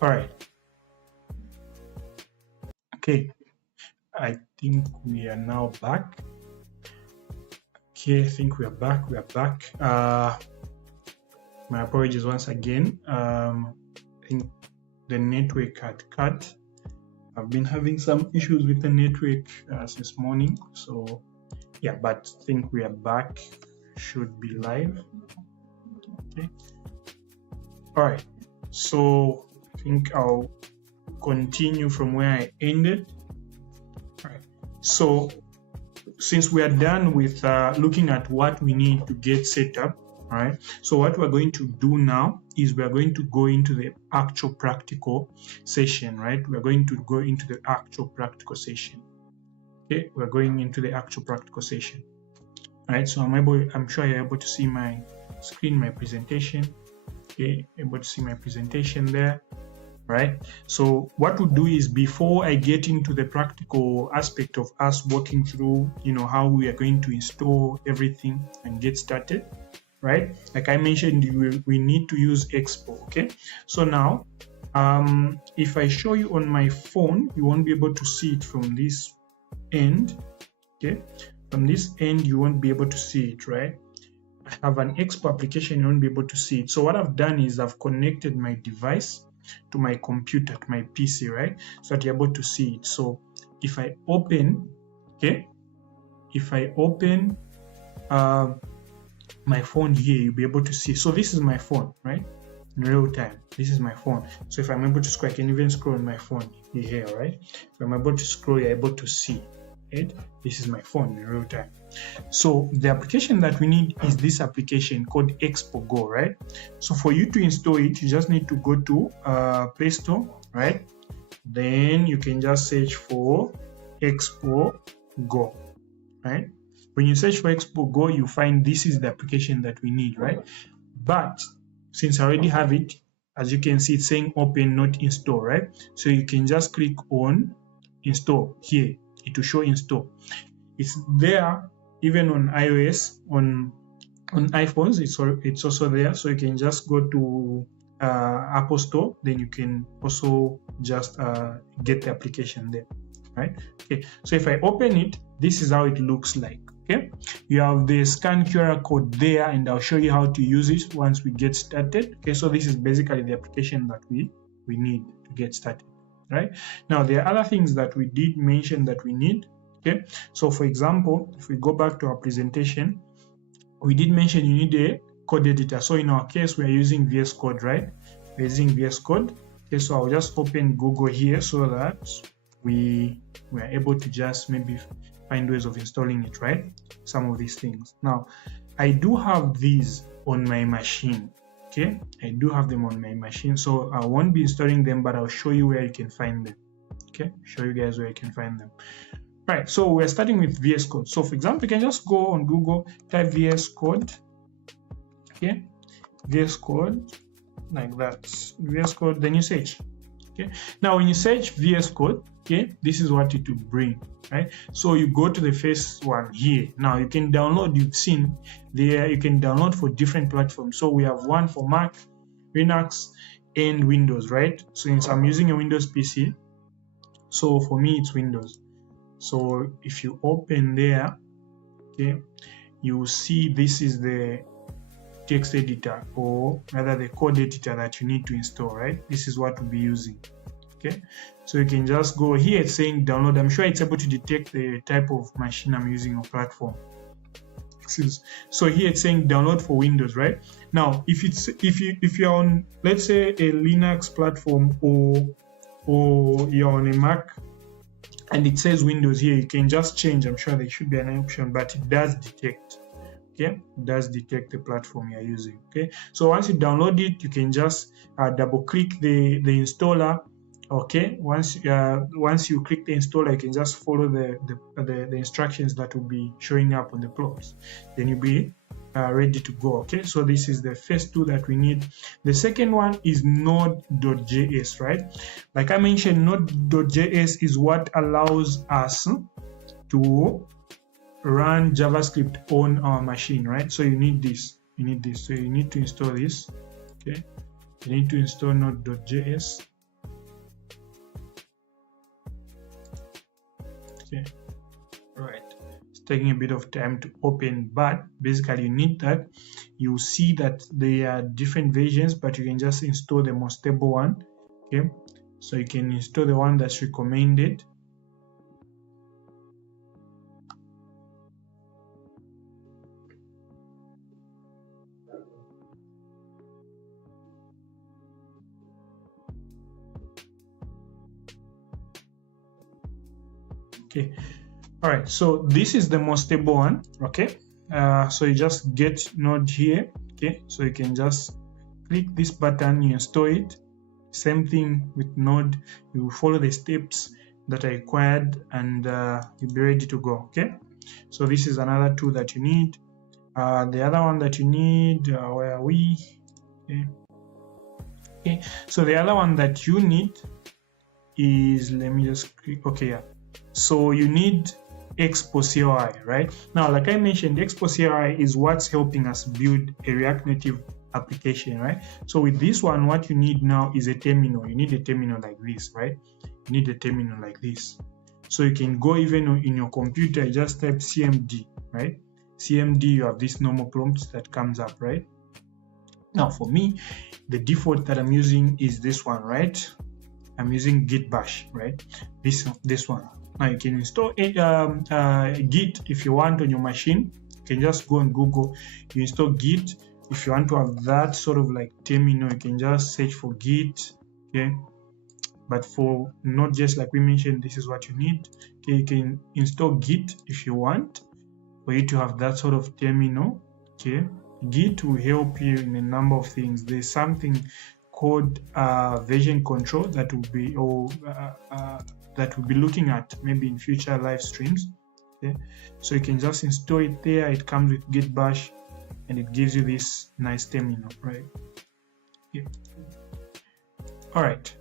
All right. Okay, I think we are now back. Okay, I think we are back. My apologies once again. I think the network had cut. I've been having some issues with the network since morning. So yeah, but I think we are back. Should be live. Okay. All right. So I think I'll continue from where I ended. All right. So since we are done with looking at what we need to get set up, all right, so what we're going to do now is we're going to go into the actual practical session, right? We're going to go into the actual practical session. Okay, we're going into the actual practical session. All right, so I'm sure you're able to see my screen, my presentation. Okay, able to see my presentation there. Right, so what we'll do is, before I get into the practical aspect of us walking through, how we are going to install everything and get started, right? Like I mentioned, we need to use Expo. Okay, so now if I show you on my phone, you won't be able to see it from this end. Okay, from this end you won't be able to see it, right? I have an Expo application, you won't be able to see it. So what I've done is I've connected my device to my computer, to my PC, right? So that you're able to see it. So if I open, okay, if I open my phone here, you'll be able to see. So this is my phone, right? In real time, this is my phone. So if I'm able to scroll, I can even scroll on my phone here, right? If I'm able to scroll, you're able to see, right? This is my phone in real time. So the application that we need is this application called Expo Go, right? So for you to install it, you just need to go to Play Store, right? Then you can just search for Expo Go, right? When you search for Expo Go, you find this is the application that we need, right? But since I already have it, as you can see, it's saying open, not install, right? So you can just click on install here. It will show install. It's there even on iOS, on iPhones. It's also there. So you can just go to Apple Store. Then you can also just get the application there, right? Okay. So if I open it, this is how it looks like. Okay, you have the scan QR code there, and I'll show you how to use it once we get started. Okay, so this is basically the application that we need to get started, right? Now there are other things that we did mention that we need. Okay, so for example, if we go back to our presentation, we did mention you need a code editor. So in our case, we are using VS Code, right? We're using VS Code. Okay, so I'll just open Google here so that we are able to just maybe find ways of installing it, right? Some of these things. Now, I do have these on my machine. Okay, I do have them on my machine, so I won't be installing them, but I'll show you where you can find them. Okay, show you guys where you can find them. Right, so we're starting with VS Code. So for example, you can just go on Google, type VS Code. Okay, VS Code, like that. VS Code, then you search. Okay, now when you search VS Code, okay, this is what it will bring, right? So you go to the first one here. Now you can download, you've seen there, you can download for different platforms. So we have one for Mac, Linux, and Windows, right? So since I'm using a Windows PC, so for me it's Windows. So if you open there, okay, you will see this is the text editor, or rather the code editor that you need to install, right? This is what we'll be using. Okay, so you can just go here. It's saying download. I'm sure it's able to detect the type of machine I'm using or platform. So here it's saying download for Windows, right? Now if you're on, let's say, a Linux platform, or you're on a Mac and it says Windows here, you can just change. I'm sure there should be an option, but it does detect. Okay, it does detect the platform you're using. Okay, so once you download it, you can just double click the installer. Okay, once you click the installer, you can just follow the instructions that will be showing up on the prompts. Then you'll be ready to go. Okay, so this is the first tool that we need. The second one is Node.js, right? Like I mentioned, Node.js is what allows us to run JavaScript on our machine, right? So you need this. So you need to install this. Okay, you need to install Node.js. Okay, right. It's taking a bit of time to open, but basically you need that. You see that there are different versions, but you can just install the most stable one. Okay, so you can install the one that's recommended. Okay, all right, so this is the most stable one. Okay, so you just get Node here. Okay, so you can just click this button, you install it. Same thing with Node, you follow the steps that are required, and you'll be ready to go. Okay, so this is another tool that you need. The other one that you need, where are we? Okay, so the other one that you need is, let me just click. Okay, yeah, so you need Expo CLI, right? Now, like I mentioned, Expo CLI is what's helping us build a React Native application, right? So with this one, what you need now is a terminal. You need a terminal like this, right? You need a terminal like this. So you can go even in your computer, just type CMD, right? CMD, you have this normal prompt that comes up, right? Now for me, the default that I'm using is this one, right? I'm using git bash, right? This one. Now you can install git if you want on your machine. You can just go on Google, you install git. If you want to have that sort of like terminal, you can just search for git. Okay, but for not just like we mentioned, this is what you need. Okay, you can install git if you want for you to have that sort of terminal. Okay, git will help you in a number of things. There's something called version control that will be that we'll be looking at maybe in future live streams. Okay, so you can just install it there. It comes with git bash and it gives you this nice terminal, right? Yeah. All right,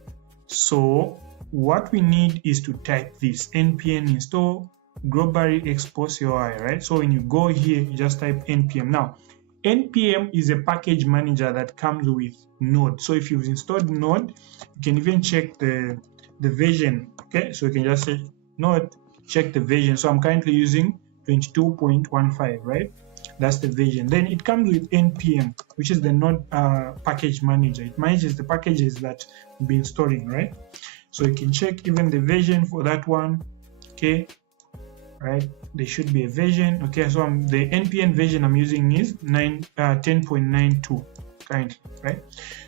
so what we need is to type this npm install globally Expo CLI, right? So when you go here, you just type npm. Now npm is a package manager that comes with Node. So if you've installed Node, you can even check the version. Okay, so you can just say Node, check the version. So I'm currently using 22.15, right? That's the version. Then it comes with npm, which is the Node package manager. It manages the packages that we'll be installing, right? So you can check even the version for that one. Okay, right? There should be a version. Okay, so the npm version I'm using is 10.92 currently, right?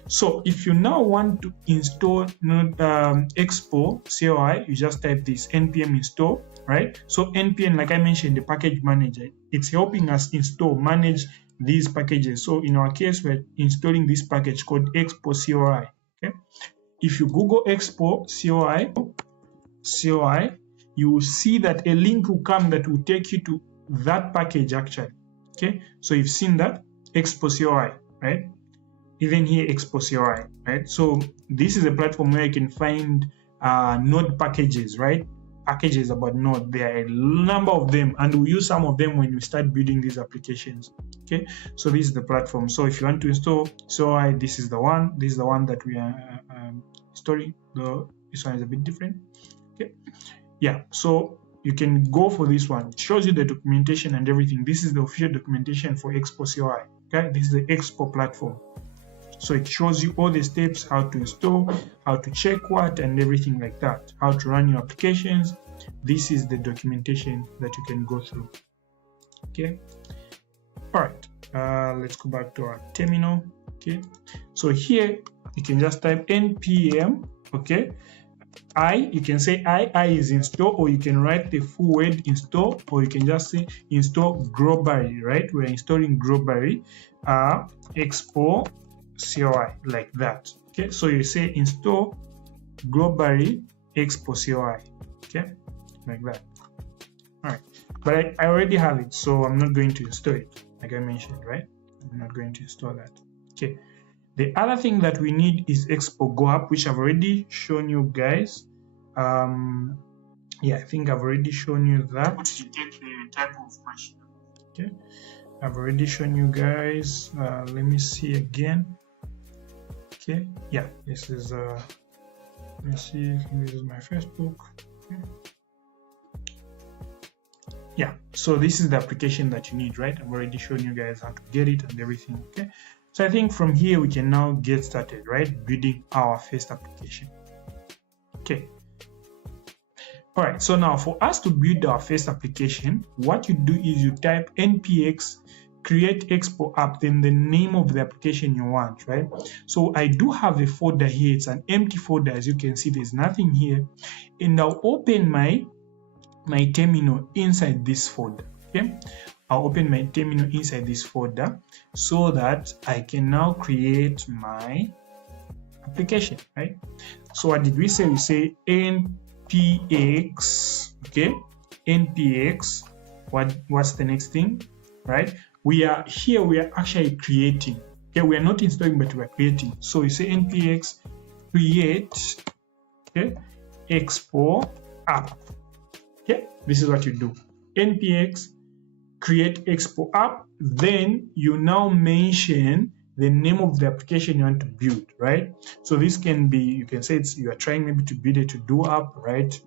So if you now want to install Expo CLI, you just type this npm install, right? So npm, like I mentioned, the package manager, it's helping us manage these packages. So in our case, we're installing this package called Expo CLI. Okay, if you Google Expo CLI, you will see that a link will come that will take you to that package actually. Okay, so you've seen that Expo CLI, right? Even here, Expo CLI, right? So this is a platform where you can find Node packages, right? Packages about Node. There are a number of them, and we'll use some of them when we start building these applications. Okay, so this is the platform. So if you want to install CLI, this is the one. This is the one that we are installing. This one is a bit different. Okay, yeah. So you can go for this one. It shows you the documentation and everything. This is the official documentation for Expo CLI. Okay, this is the Expo platform. So it shows you all the steps, how to install, how to check what, and everything like that, how to run your applications. This is the documentation that you can go through. Okay, all right, let's go back to our terminal. Okay, so here you can just type npm. Okay, you can say I is install, or you can write the full word install, or you can just say install globally, right? We're installing globally Expo CLI, like that. Okay, so you say install globally Expo CLI. Okay, like that. All right, but I already have it, so I'm not going to install it, like I mentioned, right? I'm not going to install that. Okay, the other thing that we need is Expo Go Up, which I've already shown you guys. Yeah, I think I've already shown you that. What you take the type of machine. Okay, I've already shown you guys. Let me see again. Okay, yeah, this is let's see, this is my Facebook. Okay. yeah, so this is the application that you need, right? I've already shown you guys how to get it and everything. Okay, so I think from here we can now get started, right, building our first application. Okay, all right, so now for us to build our first application, what you do is you type npx create Expo app, then the name of the application you want, right? So I do have a folder here. It's an empty folder. As you can see, there's nothing here, and I'll open my terminal inside this folder. Okay, I'll open my terminal inside this folder so that I can now create my application, right? So what did we say? We say npx, okay, npx, what's the next thing, right? We are actually creating, okay, we are not installing but we are creating. So you say npx create, okay, Expo app. Okay, this is what you do, npx create Expo app, then you now mention the name of the application you want to build, right? So this can be, you can say you are trying maybe to build a to-do app, right?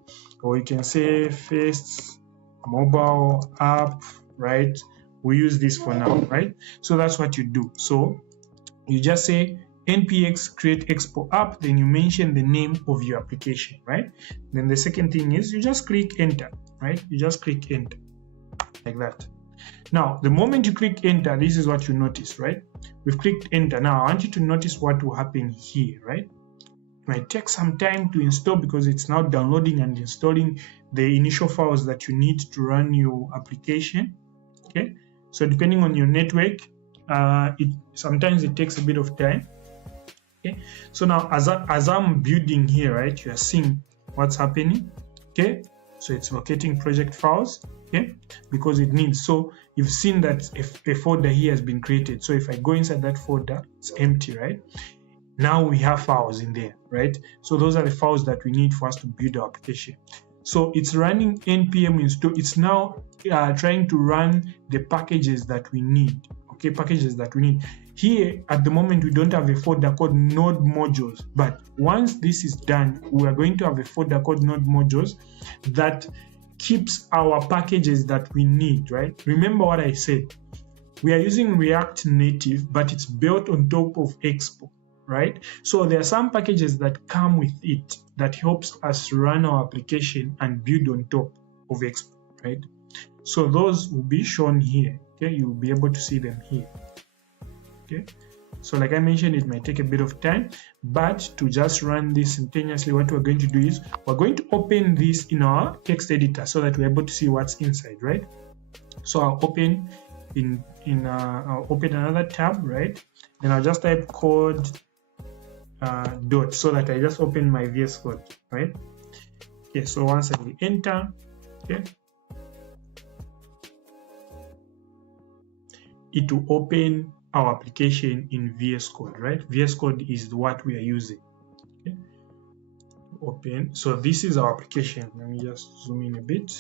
Or you can say first mobile app, right? We use this for now, right? So that's what you do. So you just say npx create Expo app, then you mention the name of your application, right? Then the second thing is you just click enter, right? You just click enter like that. Now the moment you click enter, this is what you notice, right? We've clicked enter. Now I want you to notice what will happen here, right? It might take some time to install because it's now downloading and installing the initial files that you need to run your application. Okay, so depending on your network, sometimes it takes a bit of time. Okay, so now as I'm building here, right, you are seeing what's happening. Okay, so it's locating project files, okay, because it needs. So you've seen that a folder here has been created. So if I go inside that folder, it's empty, right? Now we have files in there, right? So those are the files that we need for us to build our application. So it's running npm install. It's now trying to run the packages that we need. Okay, packages that we need. Here at the moment we don't have a folder called node modules, but once this is done, we are going to have a folder called node modules that keeps our packages that we need, right? Remember what I said, we are using React Native, but it's built on top of Expo, right? So there are some packages that come with it that helps us run our application and build on top of Expo, right? So those will be shown here. Okay, you'll be able to see them here. Okay, so like I mentioned, it might take a bit of time, but to just run this simultaneously, what we're going to do is we're going to open this in our text editor so that we're able to see what's inside, right? So I'll open I'll open another tab, right? Then I'll just type code dot so that I just open my VS Code, right? Okay, so once I enter, okay, it will open our application in VS Code, right? VS Code is what we are using. Okay, open. So this is our application. Let me just zoom in a bit.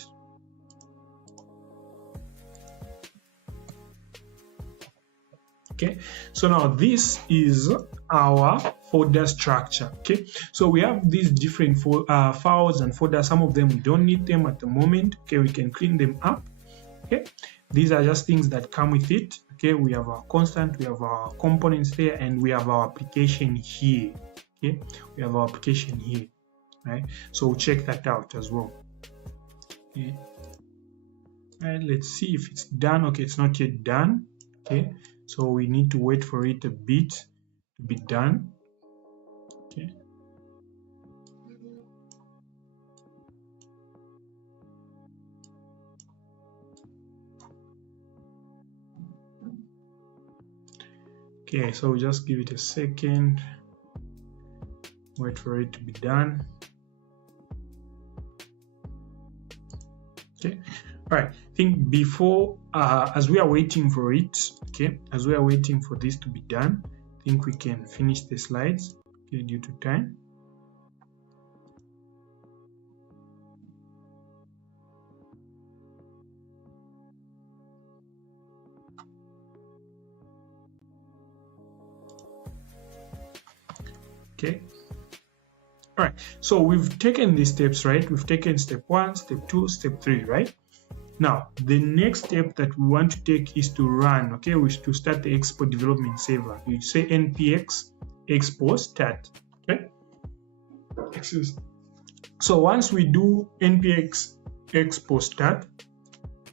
Okay, so now this is our folder structure. Okay, so we have these different files and folders. Some of them we don't need them at the moment. Okay, we can clean them up. Okay, these are just things that come with it. Okay, we have our constant, we have our components there, and we have our application here. Okay, we have our application here, right? So we'll check that out as well. Okay, right, let's see if it's done. Okay, it's not yet done. Okay, so we need to wait for it a bit to be done. Okay. Okay, so we'll just give it a second, wait for it to be done. Okay, all right, I think before, as we are waiting for it, okay, as we are waiting for this to be done, I think we can finish the slides, okay, due to time. Okay, all right, so we've taken these steps, right? We've taken step 1, step 2, step 3, right? Now, the next step that we want to take is to run, okay, we to start the Expo development server. You say npx expo start, okay. So once we do npx expo start,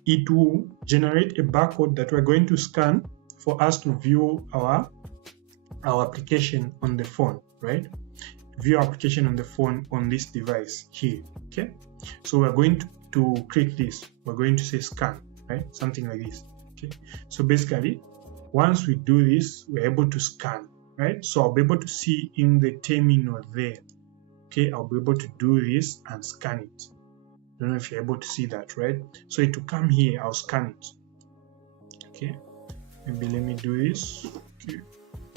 it will generate a barcode that we're going to scan for us to view our application on the phone, right? View our application on the phone on this device here, okay? So we're going to click this. We're going to say scan, right? Something like this, okay? So basically, once we do this, we're able to scan, right? So I'll be able to see in the terminal there, okay? I'll be able to do this and scan it. I don't know if you're able to see that, right? So it will come here, I'll scan it, okay? Maybe let me do this, okay?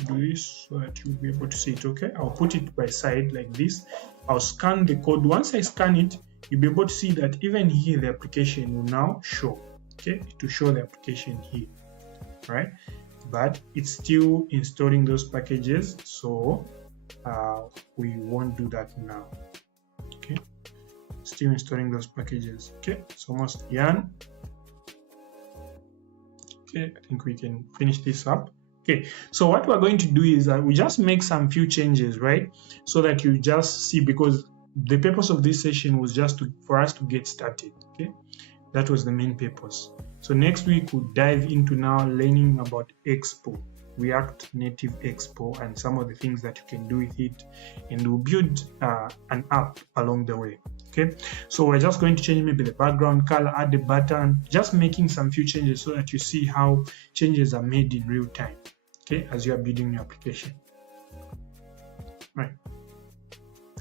Do this so that you'll be able to see it, okay? I'll put it by side like this. I'll scan the code. Once I scan it, you'll be able to see that even here the application will now show, okay? To show the application here, right? But it's still installing those packages, so we won't do that now, okay? Still installing those packages, okay? It's almost done. Okay, I think we can finish this up. Okay, so what we're going to do is that we just make some few changes, right? So that you just see, because the purpose of this session was just for us to get started, okay? That was the main purpose. So next week we'll dive into now learning about Expo, React Native Expo, and some of the things that you can do with it, and we'll build an app along the way. Okay, so we're just going to change maybe the background color, add the button, just making some few changes so that you see how changes are made in real time, okay, as you are building your application. Right.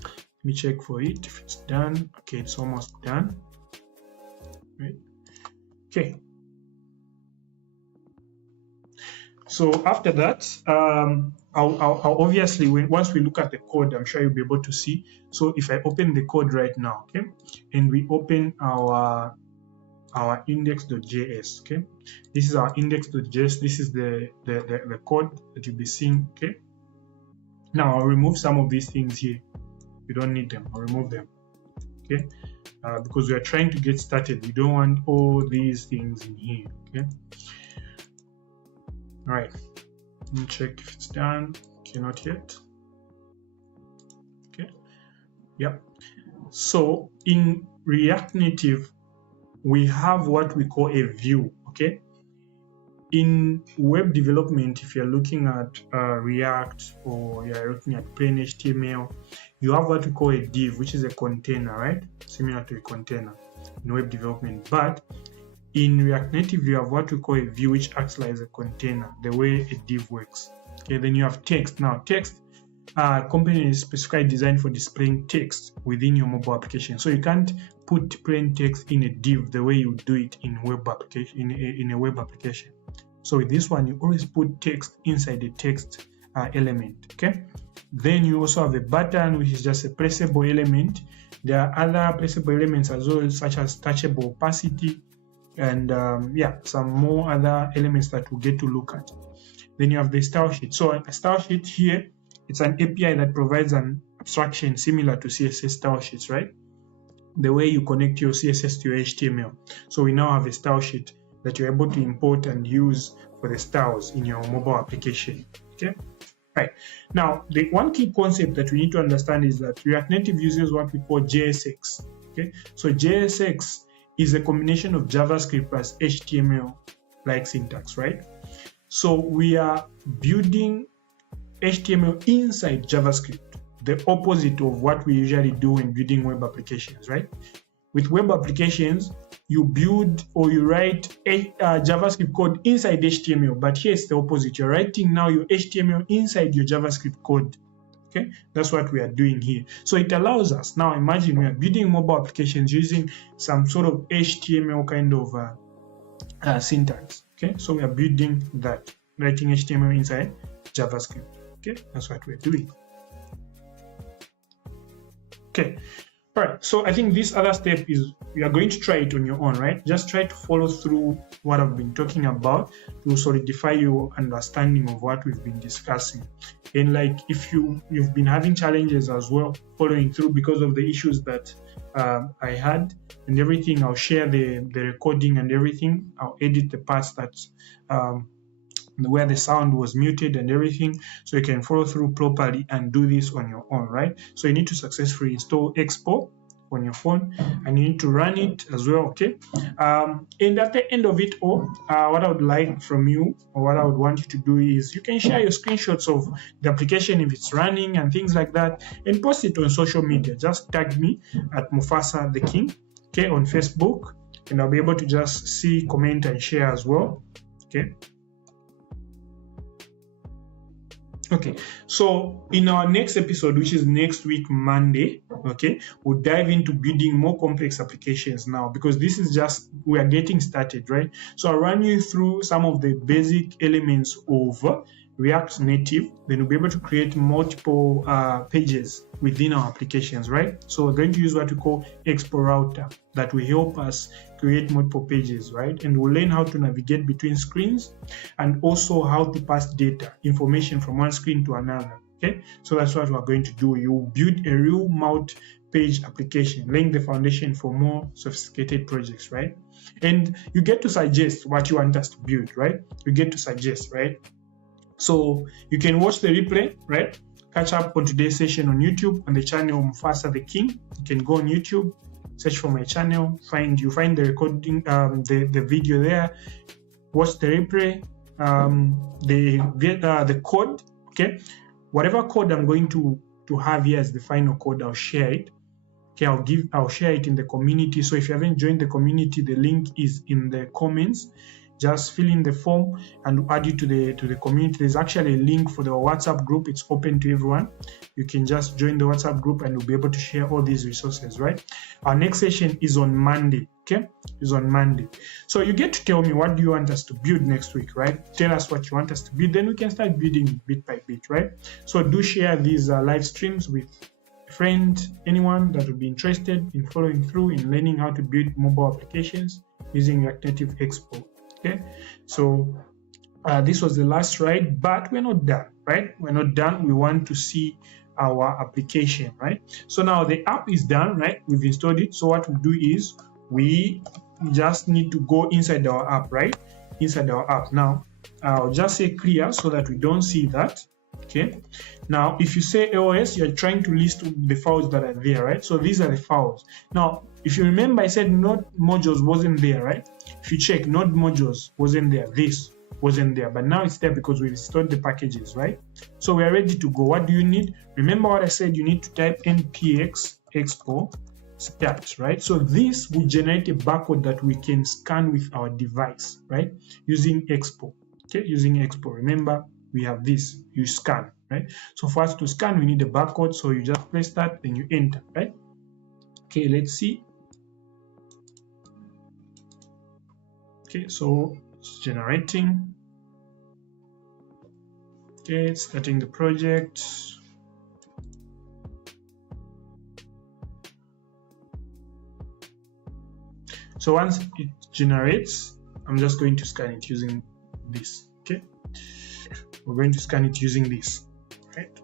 Let me check for it if it's done. Okay, it's almost done. Right. Okay. So after that, I'll obviously, once we look at the code, I'm sure you'll be able to see. So if I open the code right now, okay, and we open our index.js, okay, this is our index.js. This is the code that you'll be seeing, okay. Now I'll remove some of these things here. You don't need them. I'll remove them, okay, because we are trying to get started. We don't want all these things in here, okay. All right, let me check if it's done. Okay, not yet. Okay, yep. So in React Native, we have what we call a view, okay? In web development, if you're looking at React or you're looking at plain HTML, you have what we call a div, which is a container, right? Similar to a container in web development. But in React Native, you have what we call a view, which acts like a container, the way a div works. Okay, then you have text. Now, text component is specifically designed for displaying text within your mobile application. So you can't put plain text in a div the way you do it in web application in a web application. So with this one, you always put text inside the text element. Okay. Then you also have a button, which is just a pressable element. There are other pressable elements as well, such as touchable opacity, and yeah, some more other elements that we'll get to look at. Then you have the style sheet. So a style sheet here, it's an API that provides an abstraction similar to CSS style sheets, right? The way you connect your CSS to your HTML. So we now have a style sheet that you're able to import and use for the styles in your mobile application. Okay. Right. Now, the one key concept that we need to understand is that React Native uses what we call JSX. Okay. So JSX is a combination of JavaScript plus HTML like syntax, right? So we are building HTML inside JavaScript, the opposite of what we usually do when building web applications, right? With web applications, you build or you write JavaScript code inside HTML, but here it's the opposite. You're writing now your HTML inside your JavaScript code. Okay, that's what we are doing here. So it allows us, now imagine we are building mobile applications using some sort of HTML kind of syntax. Okay, so we are building that, writing HTML inside JavaScript. Okay, that's what we're doing. Okay, all right, so I think this other step is you are going to try it on your own, right? Just try to follow through what I've been talking about to solidify your understanding of what we've been discussing. And like if you've been having challenges as well following through because of the issues that I had and everything. I'll share the recording and everything. I'll edit the parts that where the sound was muted and everything, so you can follow through properly and do this on your own, right? So you need to successfully install Expo on your phone and you need to run it as well, okay? And at the end of it all, what I would like from you, or what I would want you to do, is you can share your screenshots of the application if it's running and things like that, and post it on social media. Just tag me at Mufasa the King, okay, on Facebook, and I'll be able to just see, comment, and share as well, okay? Okay, so in our next episode, which is next week, Monday, okay, we'll dive into building more complex applications now, because this is just, we are getting started, right? So I'll run you through some of the basic elements of React Native, then we'll be able to create multiple pages within our applications, right? So we're going to use what we call Expo router that will help us create multiple pages, right? And we'll learn how to navigate between screens and also how to pass data, information from one screen to another, okay? So that's what we're going to do. You build a real multi-page application, laying the foundation for more sophisticated projects, right? And you get to suggest what you want us to build, right? You get to suggest, right? So you can watch the replay, right? Catch up on today's session on YouTube on the channel Mufasa the King. You can go on YouTube, search for my channel, find the recording, the video there. Watch the replay, the code. Okay, whatever code I'm going to have here as the final code, I'll share it. Okay, I'll share it in the community. So if you haven't joined the community, the link is in the comments. Just fill in the form and add you to the community. There's actually a link for the WhatsApp group. It's open to everyone. You can just join the WhatsApp group and you'll be able to share all these resources, right? Our next session is on Monday, okay? Is on Monday. So you get to tell me, what do you want us to build next week, right? Tell us what you want us to build, then we can start building bit by bit, right? So do share these live streams with a friend, anyone that would be interested in following through in learning how to build mobile applications using React Native Expo. Okay, so this was the last ride, but we're not done, right? We're not done. We want to see our application, right? So now the app is done, right? We've installed it. So what we do is we just need to go inside our app, right? Inside our app. Now, I'll just say clear so that we don't see that. Okay. Now, if you say LOS, you're trying to list the files that are there, right? So these are the files. Now, if you remember, I said node modules wasn't there, right? If you check, node modules wasn't there. This wasn't there, but now it's there because we installed the packages, right? So we are ready to go. What do you need? Remember what I said? You need to type npx expo stat, right? So this will generate a barcode that we can scan with our device, right? Using Expo. Okay, using Expo. Remember, we have this, you scan, right? So for us to scan, we need a barcode. So you just press that, then you enter, right? Okay, let's see. Okay, so it's generating. Okay, it's starting the project. So once it generates, I'm just going to scan it using this. Okay, we're going to scan it using this, right?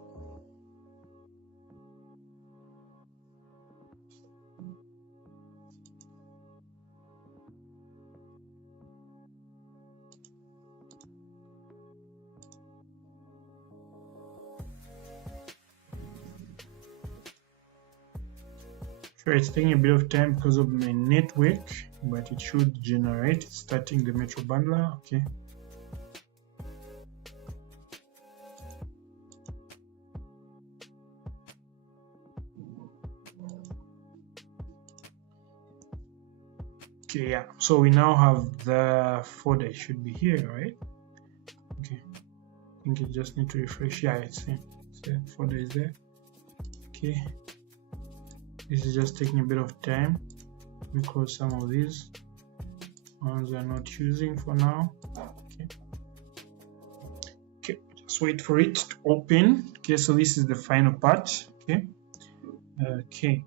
Sure, it's taking a bit of time because of my network, but it should generate. It's starting the Metro bundler. Okay. Okay, yeah. So we now have the folder. It should be here, right? Okay. I think you just need to refresh. Yeah, it's there. The folder is there. Okay. This is just taking a bit of time because some of these ones are not using for now. Okay. Okay, just wait for it to open. Okay, so this is the final part. Okay. Okay.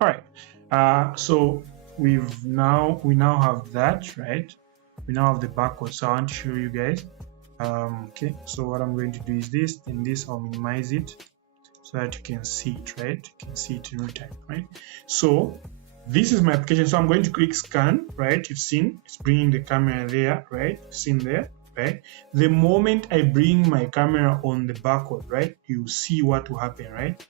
All right. So we now have that, right? We now have the barcode. So I want to show you guys. Okay, so what I'm going to do is this, then this, I'll minimize it so that you can see it, right? You can see it in real time, right? So this is my application. So I'm going to click scan, right? You've seen it's bringing the camera there, right? You've seen there, right? The moment I bring my camera on the barcode, right, you see what will happen, right?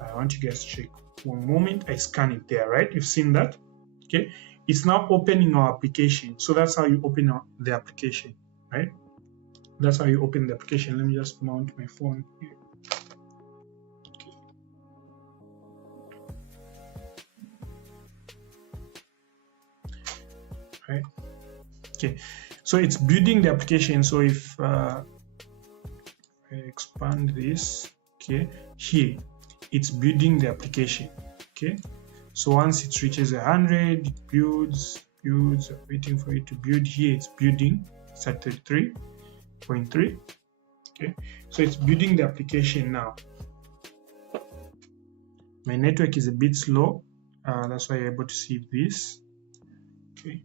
I want you guys to check. One moment I scan it there, right? You've seen that, okay? It's now opening our application. So that's how you open the application, right? That's how you open the application. Let me just mount my phone here. Right? Okay, so it's building the application. So if I expand this, okay, here it's building the application. Okay, so once it reaches 100, it builds, waiting for it to build. Here it's building. It's at 33.3. Okay, so it's building the application now. My network is a bit slow, that's why you're able to see this. Okay.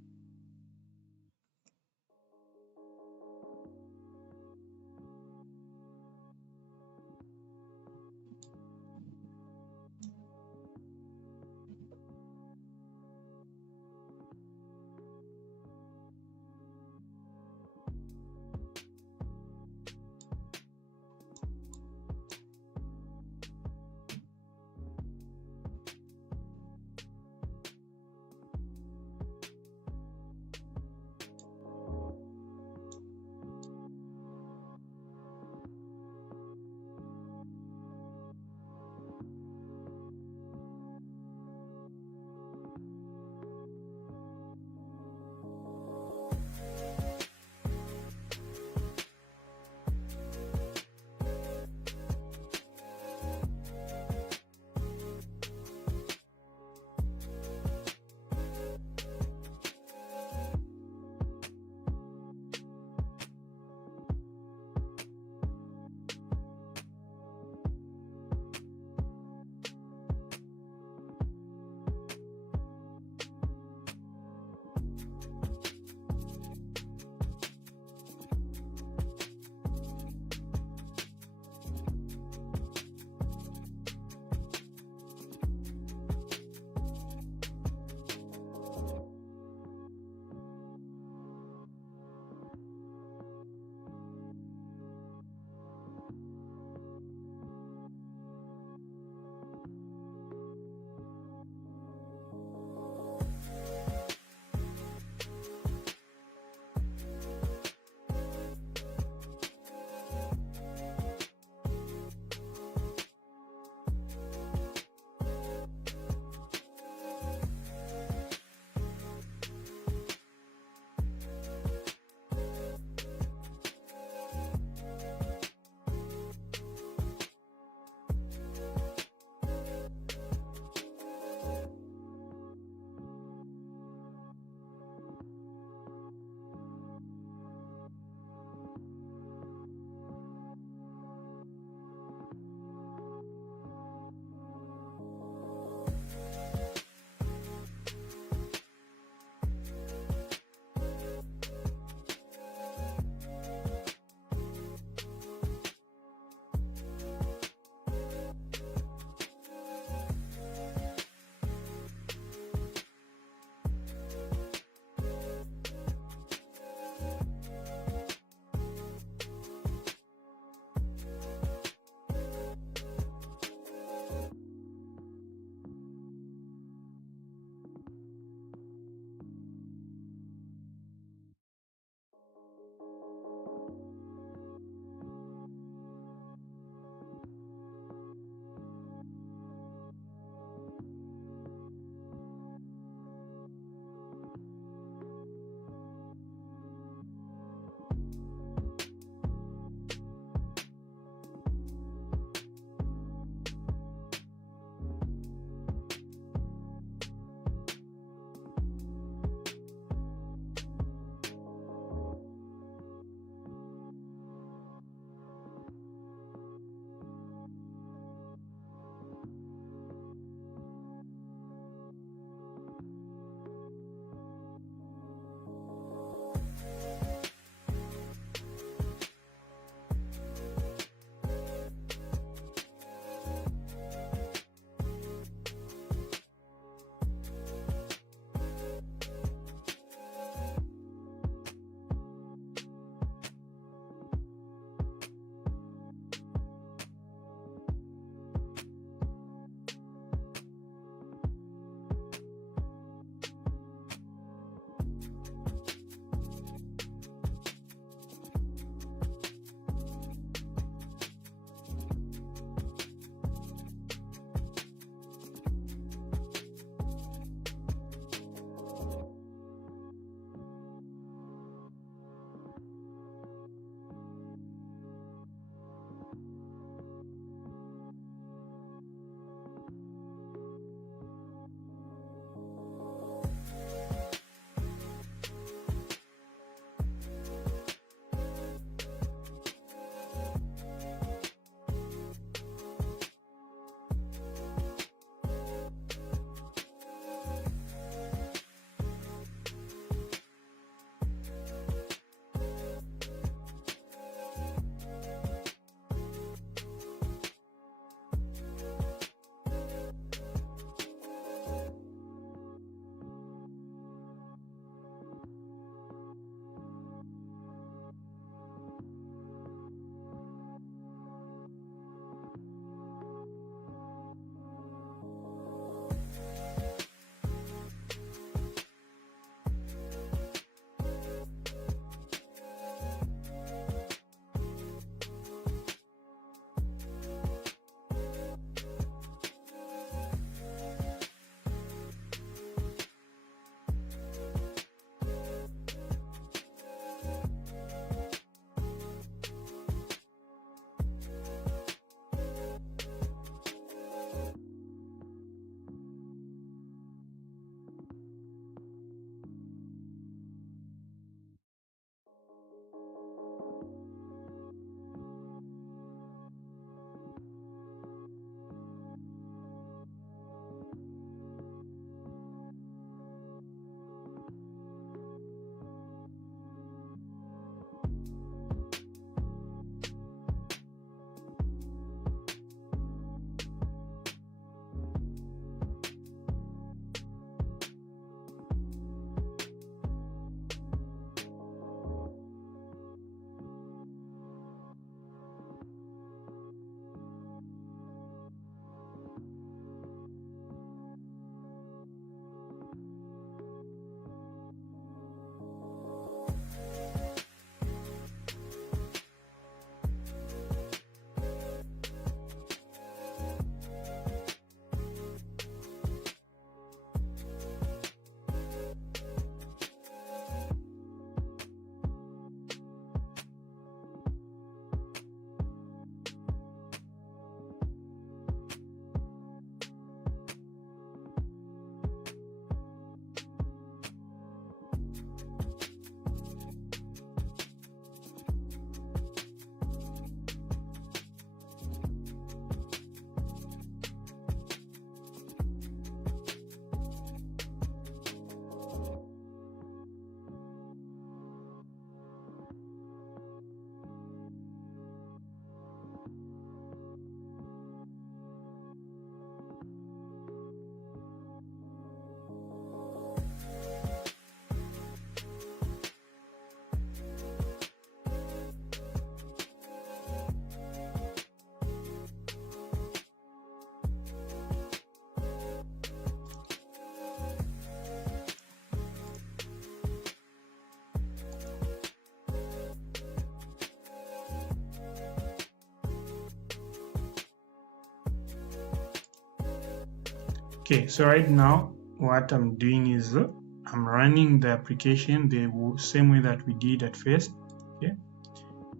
Okay, so right now what I'm doing is I'm running the application the same way that we did at first. Okay,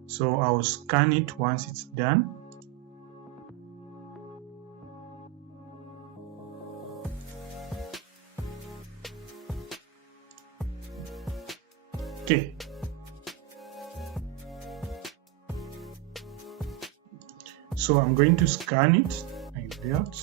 so I'll scan it once it's done. Okay, so I'm going to scan it like that.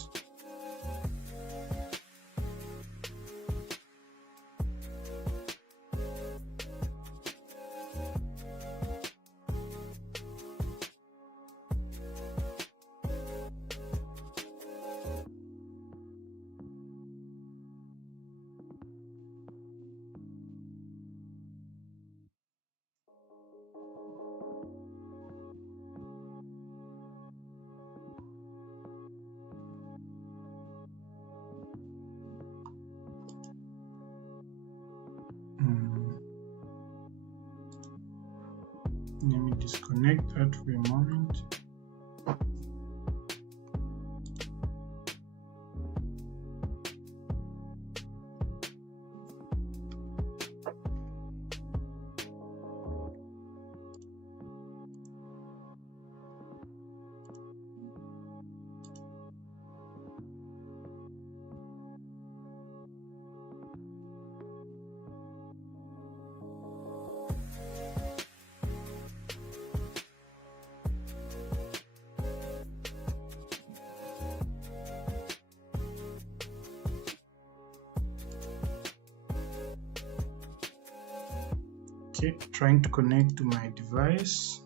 Let me disconnect that for a moment. Okay, trying to connect to my device.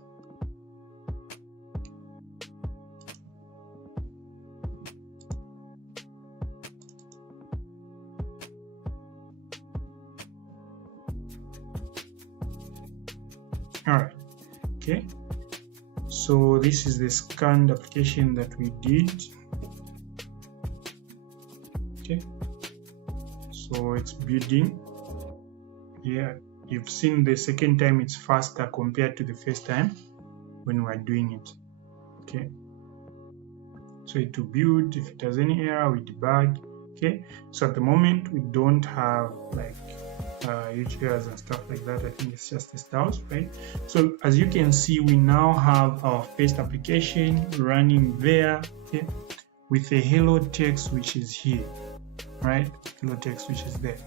Alright, okay, so this is the scanned application that we did. Okay, so it's building. Yeah, you've seen the second time it's faster compared to the first time when we're doing it. Okay, so it will build. If it has any error, we debug. Okay, so at the moment we don't have like huge errors and stuff like that. I think it's just the styles, right? So as you can see, we now have our first application running there, okay, with a hello text which is here, right? Hello text which is there.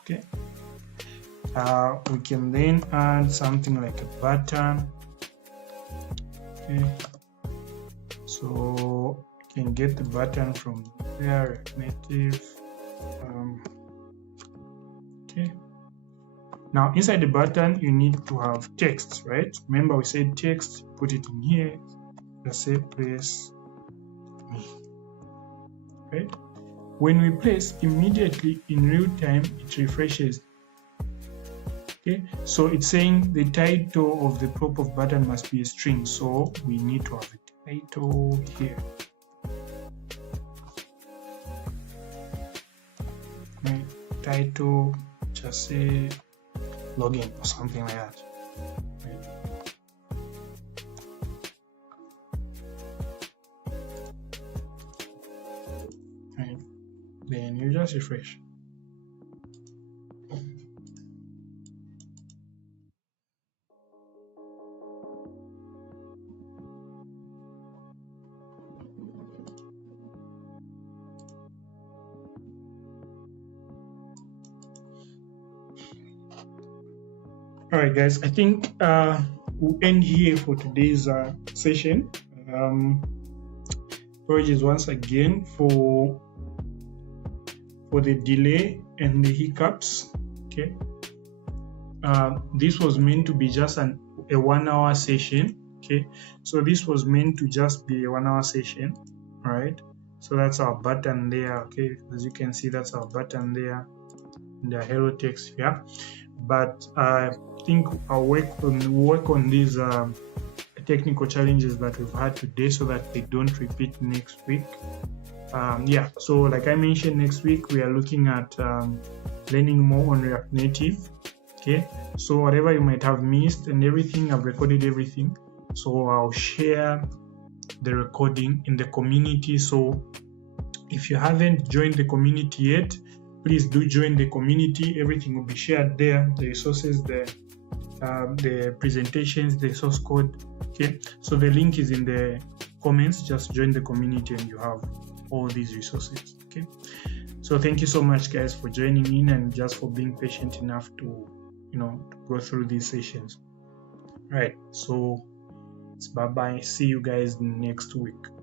Okay, we can then add something like a button. Okay, so you can get the button from there, native. Okay, now inside the button you need to have text, right? Remember we said text, put it in here, let's say place me, right? When we place, immediately in real time it refreshes. Okay, so it's saying the title of the prop of button must be a string, so we need to have a title here. Right, title, just say login or something like that. Right, then you just refresh. All right, guys, I think we'll end here for today's session. Apologies once again for the delay and the hiccups. Okay, this was meant to be just a 1 hour session. Okay, so this was meant to just be a 1 hour session. All right, so that's our button there. Okay, as you can see, that's our button there, the hello text here. But I think I'll work on these technical challenges that we've had today so that they don't repeat next week. Yeah, so like I mentioned, next week we are looking at learning more on React Native. Okay, so whatever you might have missed and everything, I've recorded everything, so I'll share the recording in the community so If you haven't joined the community yet, please do join the community. Everything will be shared there, the resources, the presentations, the source code. Okay, so the link is in the comments. Just join the community and you have all these resources. Okay, so thank you so much, guys, for joining in and just for being patient enough to to go through these sessions. Right, so it's bye bye. See you guys next week.